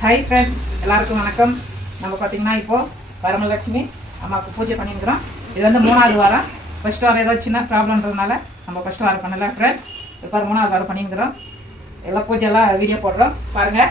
Hi friends எல்லாருக்கும் வணக்கம். நம்ம பார்த்தீங்கன்னா இப்போது வரமலட்சுமி அம்மாவுக்கு பூஜை பண்ணியிருக்கிறோம். இது வந்து மூணாவது வாரம். ஃபஸ்ட் வாரம் ஏதோ சின்ன ப்ராப்ளம்ன்றதுனால நம்ம ஃபஸ்ட் வாரம் பண்ணலை ஃப்ரெண்ட்ஸ் இப்போ மூணாவது வாரம் பண்ணியிருக்கிறோம். எல்லாம் பூஜையெல்லாம் வீடியோ போடுறோம். பாருங்கள்